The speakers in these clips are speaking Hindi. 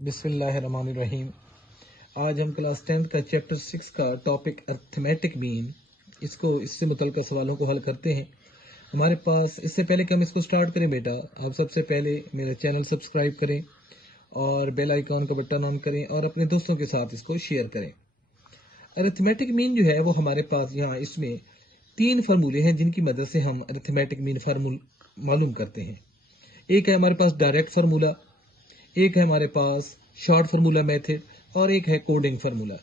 बिस्मिल्लाहिर्रहमानिर्रहीम। आज हम क्लास 10th का चैप्टर 6 का टॉपिक अर्थमेटिक मीन, इससे मुतल्लिक़ सवालों को हल करते हैं। हमारे पास इससे पहले कि हम इसको स्टार्ट करें बेटा, आप सबसे पहले मेरा चैनल सब्सक्राइब करें और बेल आइकॉन का बटन ऑन करें और अपने दोस्तों के साथ इसको शेयर करें। अर्थमेटिक मीन जो है वो हमारे पास यहाँ इसमें 3 फार्मूले हैं जिनकी मदद से हम अर्थमेटिक मीन मालूम करते हैं। एक है हमारे पास डायरेक्ट फार्मूला, एक है हमारे पास शॉर्ट फार्मूला मेथड और एक है कोडिंग फार्मूला।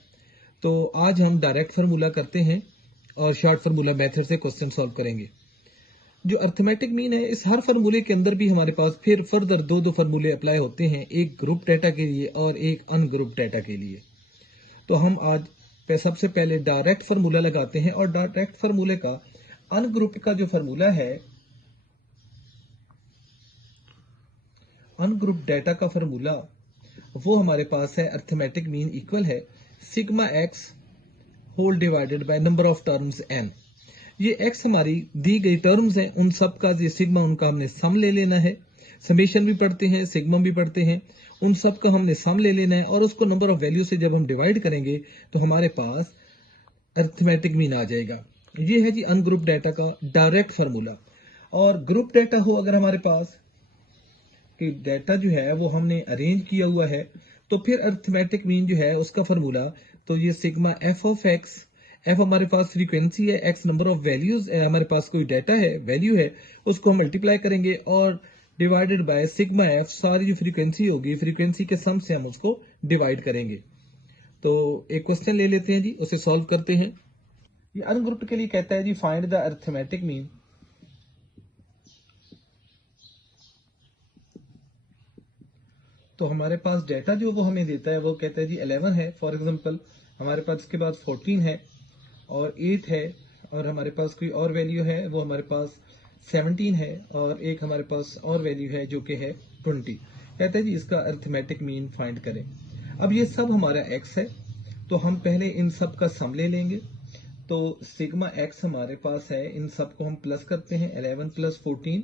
तो आज हम डायरेक्ट फार्मूला करते हैं और शॉर्ट फार्मूला मेथड से क्वेश्चन सॉल्व करेंगे। जो अर्थमेटिक मीन है, इस हर फार्मूले के अंदर भी हमारे पास फिर फर्दर दो फार्मूले अप्लाई होते हैं, एक ग्रुप डेटा के लिए और एक अनग्रुप डेटा के लिए। तो हम आज सबसे पहले डायरेक्ट फार्मूला लगाते हैं और डायरेक्ट फार्मूले का अनग्रुप का जो फार्मूला है, अनग्रुप डेटा का फार्मूला वो हमारे पास है अर्थमेटिक मीन इक्वल है sigma x whole divided by number of terms n. ये एक्स हमारी दी गई टर्म्स हैं, उन सब का ये सिग्मा उनका हमने सम ले लेना है। समेशन भी पढ़ते हैं, सिग्मा भी पढ़ते हैं, उन सब का हमने सम ले लेना है और उसको नंबर ऑफ वैल्यू से जब हम डिवाइड करेंगे तो हमारे पास अर्थमेटिक मीन आ जाएगा। ये है जी अनग्रुप डेटा का डायरेक्ट फार्मूला। और ग्रुप डेटा हो अगर हमारे पास कि डेटा जो है वो हमने अरेंज किया हुआ है, तो फिर अर्थमेटिक मीन जो है उसका फार्मूला, तो ये sigma f of x, F हमारे पास फ्रीक्वेंसी है, एक्स नंबर ऑफ वैल्यूज हमारे पास कोई डेटा है, वैल्यू है, उसको हम मल्टीप्लाई करेंगे और डिवाइडेड बाय सिग्मा एफ, सारी जो फ्रीक्वेंसी होगी फ्रीक्वेंसी के सम से हम उसको डिवाइड करेंगे। तो एक क्वेश्चन ले लेते हैं जी, उसे सॉल्व करते हैं। ये अनग्रुप्ड के लिए कहता है जी फाइंड द अर्थमेटिक मीन। तो हमारे पास डेटा जो वो हमें देता है वो कहता है जी 11 है फॉर एग्जांपल, हमारे पास इसके बाद 14 है और 8 है और हमारे पास कोई और वैल्यू है वो हमारे पास 17 है और एक हमारे पास और वैल्यू है जो कि है 20। कहता है जी इसका अर्थमेटिक मीन फाइंड करें। अब ये सब हमारा एक्स है, तो हम पहले इन सब का सम ले लेंगे। तो सिग्मा एक्स हमारे पास है, इन सब को हम प्लस करते हैं, 11 प्लस 14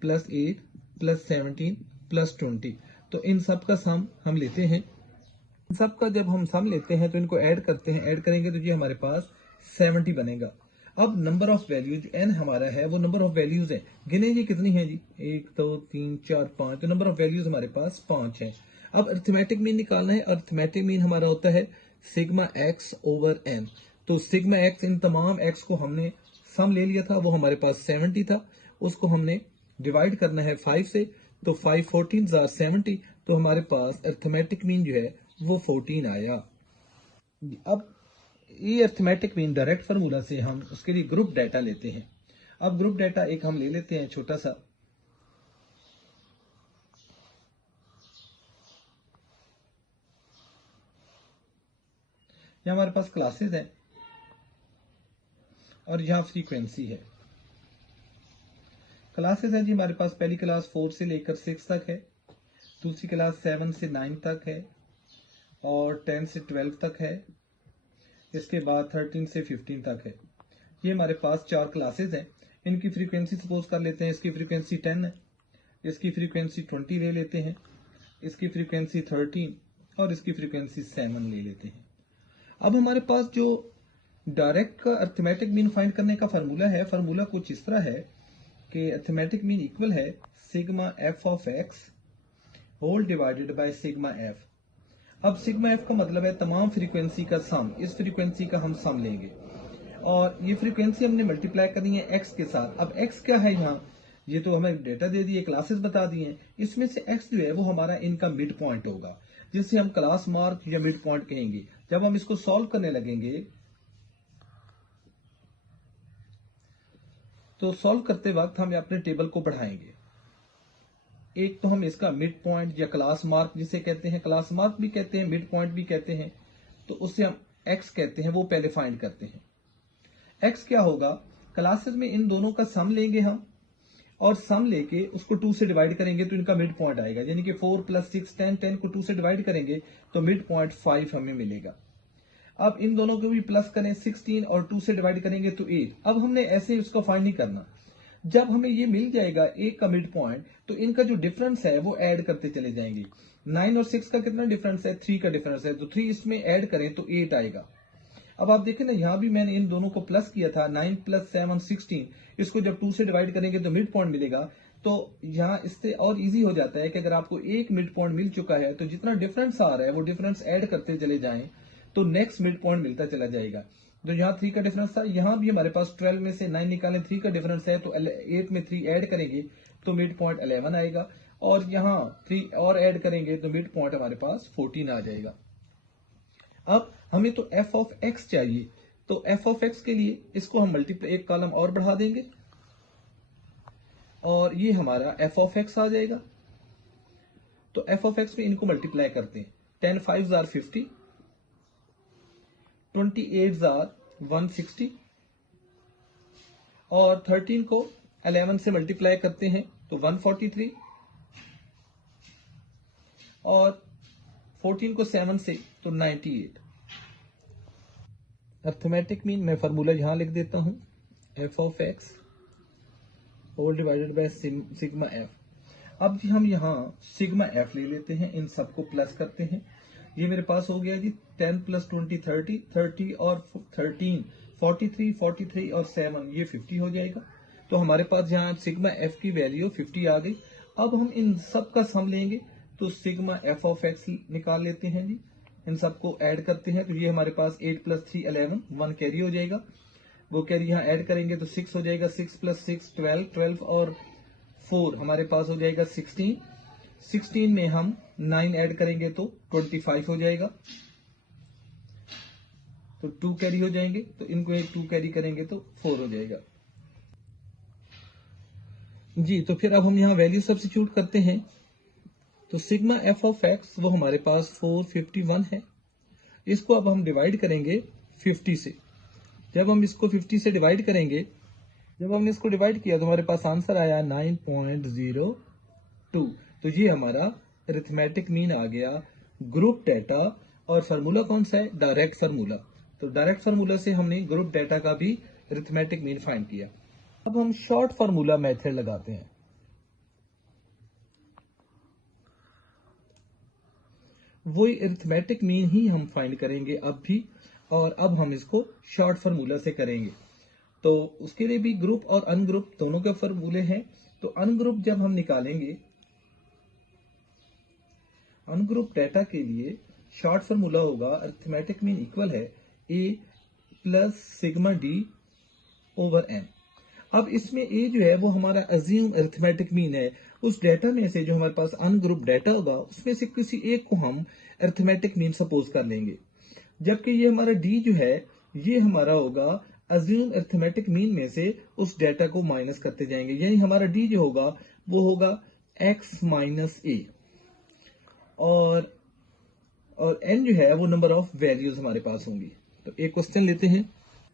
प्लस 8 प्लस 17 प्लस 20। तो इन सब का सम हम लेते हैं। इन सब का जब हम सम लेते हैं तो इनको ऐड करते हैं, ऐड करेंगे तो ये हमारे पास 70 बनेगा। अब नंबर ऑफ वैल्यूज एन हमारा है वो नंबर ऑफ वैल्यूज है, गिने जी कितनी है जी, 1 2 3 4 5, तो नंबर ऑफ वैल्यूज हमारे पास 5 है। अब अर्थमेटिक मीन निकालना है। अर्थमेटिक मीन हमारा होता है सिग्मा एक्स ओवर एन। तो सिग्मा एक्स, इन तमाम एक्स को हमने सम ले लिया था, वो हमारे पास 70 था, उसको हमने डिवाइड करना है 5 से, तो 5 14 आर 70, तो हमारे पास अर्थमेटिक मीन जो है वो 14 आया। अब ये अर्थमेटिक मीन डायरेक्ट फार्मूला से हम उसके लिए ग्रुप डेटा लेते हैं। अब ग्रुप डेटा एक हम ले लेते हैं छोटा सा, यहाँ हमारे पास क्लासेस है और यहाँ फ्रीक्वेंसी है। क्लासेस है जी हमारे पास, पहली क्लास 4 से लेकर 6 तक है, दूसरी क्लास 7 से 9 तक है और 10 से 12 तक है, इसके बाद 13 से 15 तक है। ये हमारे पास 4 क्लासेस हैं। इनकी फ्रीक्वेंसी सपोज कर लेते हैं, इसकी फ्रीक्वेंसी 10 है, इसकी फ्रीक्वेंसी 20 ले लेते हैं, इसकी फ्रीक्वेंसी 13 और इसकी फ्रीक्वेंसी 7 ले लेते हैं। अब हमारे पास जो डायरेक्ट का अर्थमेटिक मीन फाइंड करने का फार्मूला है, फार्मूला कुछ इस तरह है कि अर्थमेटिक मीन इक्वल है sigma f of x whole divided by sigma f. अब सिग्मा एफ का मतलब है तमाम फ्रीक्वेंसी का सम, इस फ्रीक्वेंसी का हम सम लेंगे और ये फ्रीक्वेंसी हमने मल्टीप्लाई करनी है एक्स के साथ। अब एक्स क्या है, यहाँ ये तो हमें डेटा दे दिए, क्लासेस बता दिए, इसमें से एक्स जो है वो हमारा इनका मिड पॉइंट होगा, जिसे हम क्लास मार्क या मिड पॉइंट कहेंगे। जब हम इसको सॉल्व करने लगेंगे तो सॉल्व करते वक्त हम अपने टेबल को बढ़ाएंगे। एक तो हम इसका मिड पॉइंट या क्लास मार्क जिसे कहते हैं, क्लास मार्क भी कहते हैं, मिड पॉइंट भी कहते हैं, तो उससे हम एक्स कहते हैं, वो पहले फाइंड करते हैं। एक्स क्या होगा, क्लासेस में इन दोनों का सम लेंगे हम और सम लेके उसको 2 से डिवाइड करेंगे तो इनका मिड पॉइंट आएगा, यानी कि 4 प्लस 6 10, 10 को 2 से डिवाइड करेंगे तो मिड पॉइंट 5 हमें मिलेगा। अब इन दोनों को भी प्लस करें, 16 और 2 से डिवाइड करेंगे तो 8। अब हमने ऐसे ही उसको फाइंड नहीं करना, जब हमें ये मिल जाएगा एक का मिड पॉइंट तो इनका जो डिफरेंस है वो ऐड करते चले जाएंगे। 9 और 6 का कितना डिफरेंस है? 3 का डिफरेंस है, तो 3 इसमें ऐड करें तो 8 आएगा। अब आप देखें ना, यहां भी मैंने इन दोनों को प्लस किया था, 9 + 7 16। इसको जब 2 से डिवाइड करेंगे तो मिड पॉइंट मिलेगा। तो यहाँ इससे और इजी हो जाता है कि अगर आपको एक मिड पॉइंट मिल चुका है तो जितना डिफरेंस आ रहा है वो डिफरेंस ऐड करते चले जाएं तो नेक्स्ट मिड पॉइंट मिलता चला जाएगा। तो यहाँ 3 का डिफरेंस था, यहाँ भी हमारे पास 12 में से 9 निकालें, 3 का डिफरेंस है तो 8 में 3 ऐड करेंगे तो मिड पॉइंट 11 आएगा, और यहाँ 3 और ऐड करेंगे तो मिड पॉइंट हमारे पास 14 आ जाएगा। अब हमें तो एफ ऑफ एक्स चाहिए, तो एफ ऑफ एक्स के लिए इसको हम मल्टीप्लाई एक कॉलम और बढ़ा देंगे और ये हमारा एफ ऑफ एक्स आ जाएगा। तो एफ ऑफ एक्स में इनको मल्टीप्लाई करते हैं, 10 5 आर 50, 28 आर 160 और 13 को 11 से मल्टीप्लाई करते हैं तो 143 और 14 को 7 से तो 98। अर्थमेटिक मीन मैं फार्मूला यहां लिख देता हूं, f of x whole divided by sigma f. अब जी हम यहाँ सिग्मा एफ ले लेते हैं, इन सबको प्लस करते हैं। ये मेरे पास हो गया जी 10 + 20 30, 30 और 13 43, 43 और 7 ये 50 हो जाएगा। तो हमारे पास यहाँ सिग्मा एफ की वैल्यू 50 आ गई। अब हम इन सब का सम लेंगे तो सिग्मा एफ ऑफ एक्स निकाल लेते हैं जी, इन सबको ऐड करते हैं तो ये हमारे पास 8 + 3 11, 1 कैरी हो जाएगा, वो कैरी यहाँ ऐड करेंगे तो 6 हो जाएगा, 6 + 6 12, 12 और 4 हमारे पास हो जाएगा 16, 16 में हम 9 ऐड करेंगे तो 25 हो जाएगा, तो 2 कैरी हो जाएंगे, तो इनको 2 कैरी करेंगे तो 4 हो जाएगा जी। तो फिर अब हम यहाँ वैल्यू सब्स्टिट्यूट करते हैं, तो सिग्मा एफ ऑफ एक्स वो हमारे पास 451 है। इसको अब हम डिवाइड करेंगे 50 से। जब हम इसको 50 से डिवाइड करेंगे, जब हमने इसको डिवाइड किया तो हमारे पास आंसर आया 9.02। तो ये हमारा अरिथमेटिक मीन आ गया ग्रुप डेटा। और फार्मूला कौन सा है? Direct formula. तो डायरेक्ट फार्मूला से हमने ग्रुप डेटा का भी अरिथमेटिक मीन फाइंड किया। अब हम शॉर्ट फार्मूला मेथड लगाते हैं। वही अरिथमेटिक मीन ही हम फाइंड करेंगे अब भी, और अब हम इसको शॉर्ट फार्मूला से करेंगे। तो उसके लिए भी ग्रुप और अनग्रुप दोनों के फार्मूले हैं। तो अनग्रुप जब हम निकालेंगे, अनग्रुप डेटा के लिए शॉर्ट फार्मूला होगा अरिथमेटिक मीन इक्वल है a + sigma d over n। अब इसमें a जो है वो हमारा अज्यूम अरिथमेटिक मीन है। उस डेटा में से जो हमारे पास अनग्रुप डेटा होगा उसमें से किसी एक को हम अरिथमेटिक मीन सपोज कर लेंगे, जबकि ये हमारा d जो है ये हमारा होगा अज्यूम अरिथमेटिक मीन में से उस डेटा को माइनस करते जाएंगे, यानी हमारा d जो होगा वो होगा x - a, और n जो है वो नंबर ऑफ वैल्यूज हमारे पास होंगी। तो एक क्वेश्चन लेते हैं,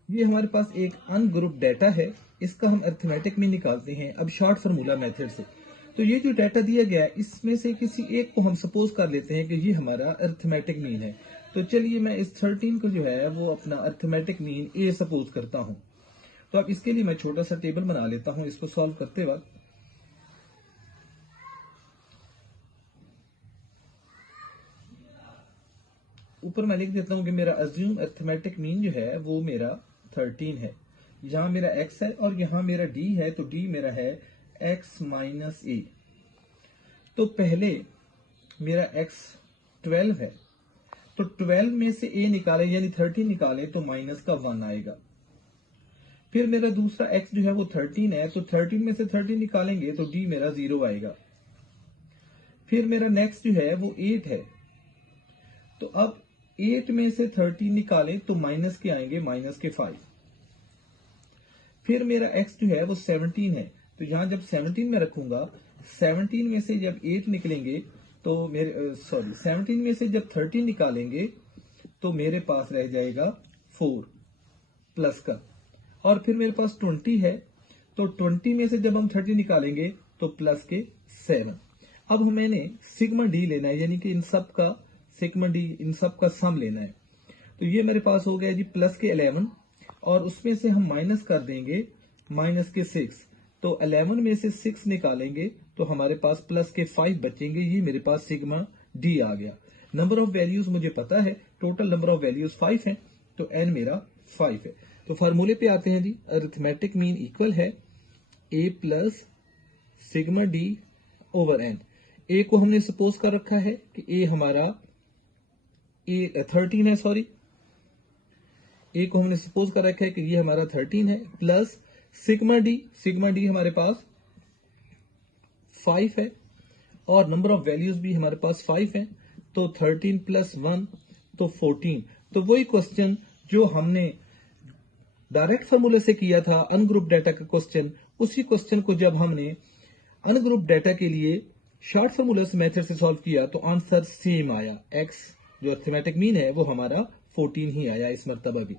ये हमारे पास एक अनग्रुप डेटा है, इसका हम अरिथमेटिक मीन निकालते हैं अब शॉर्ट फार्मूला मेथड से। तो ये जो डेटा दिया गया है इसमें से किसी एक को हम सपोज कर लेते हैं कि ये हमारा अरिथमेटिक मीन है। तो चलिए मैं इस 13 को जो है वो अपना अरिथमेटिक मीन a सपोज करता हूं। तो अब इसके लिए मैं छोटा सा टेबल बना लेता हूं इसको सॉल्व करते वक्त। ऊपर मैं लिख देता हूं कि मेरा अज्यूम अरिथमेटिक मीन जो है वो मेरा 13 है। यहां मेरा x है और यहां मेरा d है, तो d मेरा है x - a। तो पहले मेरा x 12 है, तो 12 में से a निकाले यानी 13 निकाले तो माइनस का 1 आएगा। फिर मेरा दूसरा x जो है वो 13 है, तो 13 में से 13 निकालेंगे तो d मेरा 0 आएगा। फिर मेरा नेक्स्ट जो है वो 8 है, तो अब 8 में से 13 निकालें तो माइनस के आएंगे, माइनस के 5। फिर मेरा x जो है वो 17 है, तो यहां जब 17 में रखूंगा, 17 में से जब 8 निकलेंगे तो मेरे 17 में से जब 13 निकालेंगे तो मेरे पास रह जाएगा 4 प्लस का, और फिर मेरे पास 20 है, तो 20 में से जब हम 30 निकालेंगे तो प्लस के 7। अब मैंने सिग्मा डी लेना है, यानी कि इन सब का सिग्मा डी, इन सब का सम लेना है। तो ये मेरे पास हो गया जी प्लस के 11, और उसमें से हम माइनस कर देंगे माइनस के 6। तो 11 में से 6 निकालेंगे तो हमारे पास प्लस के 5 बचेंगे, ये मेरे पास सिग्मा डी आ गया। नंबर ऑफ वैल्यूज मुझे पता है, टोटल नंबर ऑफ वैल्यूज 5 हैं, तो एन मेरा 5 है। तो फार्मूले पे आते हैं जी। अरिथमेटिक मीन इक्वल है a plus sigma d over n. A को हमने सपोज कर रखा है कि ए हमारा 13 है, सॉरी, ए को हमने सपोज कर रखा है कि ये हमारा 13 है, प्लस सिग्मा डी हमारे पास 5 है और नंबर ऑफ वैल्यूज भी हमारे पास 5 है, तो 13 प्लस 1 तो 14। तो वही क्वेश्चन जो हमने डायरेक्ट फार्मूले से किया था अनग्रुप डाटा का क्वेश्चन, उसी क्वेश्चन को जब हमने अनग्रुप डाटा के लिए शॉर्ट फार्मूला मेथड से सॉल्व किया तो आंसर सेम आया। एक्स जो अरिथमेटिक मीन है वो हमारा 14 ही आया इस मर्तबा भी।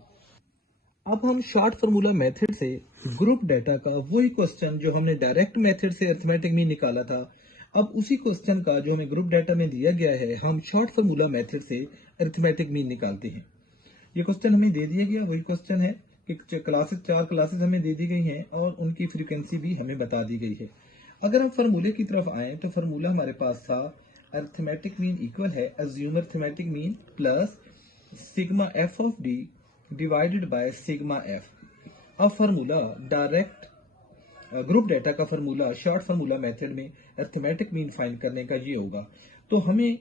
अब हम शॉर्ट फार्मूला मेथड से ग्रुप डाटा का वही क्वेश्चन जो हमने डायरेक्ट मेथड से अरिथमेटिक मीन निकाला था, अब उसी क्वेश्चन का जो हमें ग्रुप डाटा में दिया गया है हम शॉर्ट फार्मूला मेथड से अरिथमेटिक मीन निकालते हैं। ये क्वेश्चन हमें दे दिया गया, वही क्वेश्चन है कि चार क्लासेस हमें दे दी गई हैं और उनकी फ्रीक्वेंसी भी हमें बता दी गई है। अगर हम फार्मूले की तरफ आए तो फार्मूला हमारे पास था अरिथमेटिक मीन इक्वल है assume arithmetic mean plus sigma f of D divided by sigma f. अब फार्मूला डायरेक्ट ग्रुप डाटा का फार्मूला शॉर्ट फार्मूला मेथड में अरिथमेटिक मीन फाइंड करने का ये होगा, तो हमें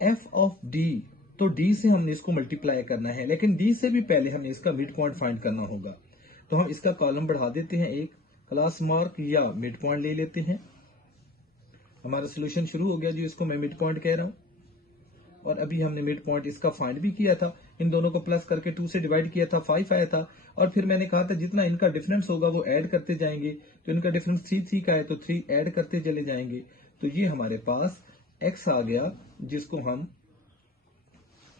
एफ ऑफ डी, तो डी से हमने इसको मल्टीप्लाई करना है, लेकिन डी से भी पहले हमें इसका मिड पॉइंट फाइंड करना होगा। तो हम इसका कॉलम बढ़ा देते हैं, एक क्लास मार्क या मिड पॉइंट ले लेते हैं। हमारा सोल्यूशन शुरू हो गया जी, इसको मैं मिड पॉइंट कह रहा हूं। और अभी हमने मिड पॉइंट इसका फाइंड भी किया था, इन दोनों को प्लस करके 2 से डिवाइड किया था, 5 आया था। और फिर मैंने कहा था जितना इनका डिफरेंस होगा वो ऐड करते जाएंगे, तो इनका डिफरेंस 3 का है तो 3 ऐड करते चले जाएंगे। तो ये हमारे पास x आ गया, जिसको हम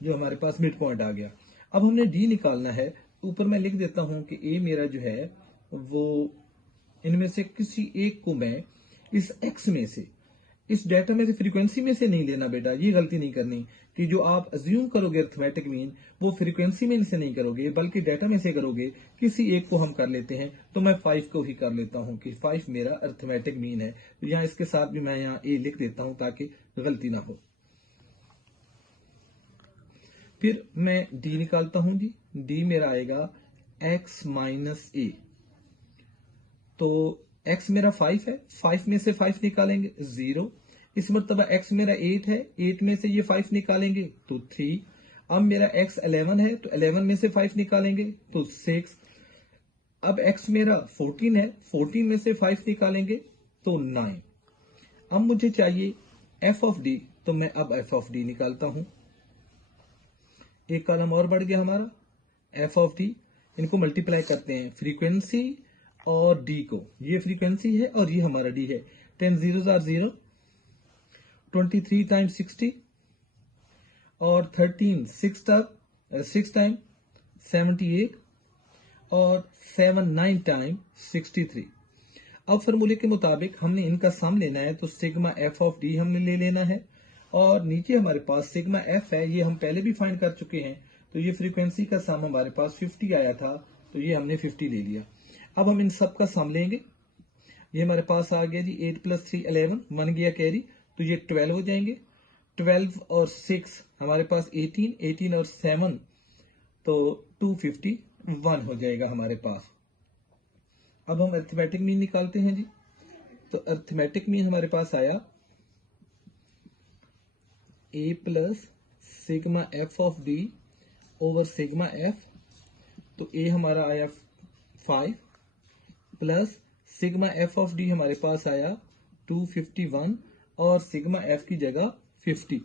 जो हमारे पास मिड पॉइंट आ गया। अब हमने d निकालना है, ऊपर मैं लिख देता हूं कि a मेरा जो है वो इनमें से किसी एक को मैं इस x में से, इस डाटा में से फ्रीक्वेंसी में से नहीं लेना बेटा, ये गलती नहीं करनी कि जो आप अज्यूम करोगे अरिथमेटिक मीन वो फ्रीक्वेंसी में से नहीं करोगे बल्कि डाटा में से करोगे। किसी एक को हम कर लेते हैं, तो मैं 5 को ही कर लेता हूं कि 5 मेरा अरिथमेटिक मीन है। तो यहां इसके साथ भी मैं यहाँ a लिख देता हूं ताकि गलती ना हो। फिर मैं d निकालता हूं जी, d मेरा आएगा x माइनस a। तो x मेरा 5 है, 5 में से 5 निकालेंगे 0। इस मर्तबा x मेरा 8 है, 8 में से ये 5 निकालेंगे तो 3। अब मेरा x 11 है, तो 11 में से 5 निकालेंगे तो 6। अब x मेरा 14 है, 14 में से 5 निकालेंगे तो 9। अब मुझे चाहिए f ऑफ d, तो मैं अब f ऑफ d निकालता हूं। एक कॉलम और बढ़ गया हमारा, f ऑफ d, इनको मल्टीप्लाई करते हैं फ्रीक्वेंसी और d को, ये फ्रीक्वेंसी है और ये हमारा d है। 10 zeros are 0, 23 टाइम्स 60 और 13 6 टाइम 78 और 7 9 टाइम 63। अब फॉर्मूले के मुताबिक हमने इनका सम लेना है, तो सिग्मा एफ ऑफ डी हमने ले लेना है और नीचे हमारे पास सिग्मा एफ है, ये हम पहले भी फाइंड कर चुके हैं। तो ये फ्रीक्वेंसी का सम हमारे पास 50 आया था, तो ये हमने 50 ले लिया। अब हम इन सब का सम लेंगे, ये हमारे पास आ गया जी 8 + 3 11 बन गया कैरी, तो ये 12 हो जाएंगे। 12 और 6 हमारे पास 18, 18 और 7 तो 251 हो जाएगा हमारे पास। अब हम अरिथमेटिक मीन निकालते हैं जी, तो अरिथमेटिक मीन हमारे पास आया a plus sigma f of D over sigma F. तो a हमारा आया 5 plus sigma f of D हमारे पास आया 251 और सिग्मा एफ की जगह 50।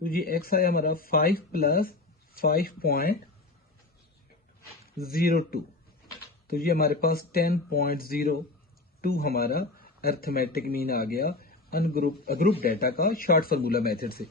तो ये x आया हमारा 5 प्लस 5.02, तो ये हमारे पास 10.02 हमारा अरिथमेटिक मीन आ गया ग्रुप डाटा का शॉर्ट फार्मूला मेथड से।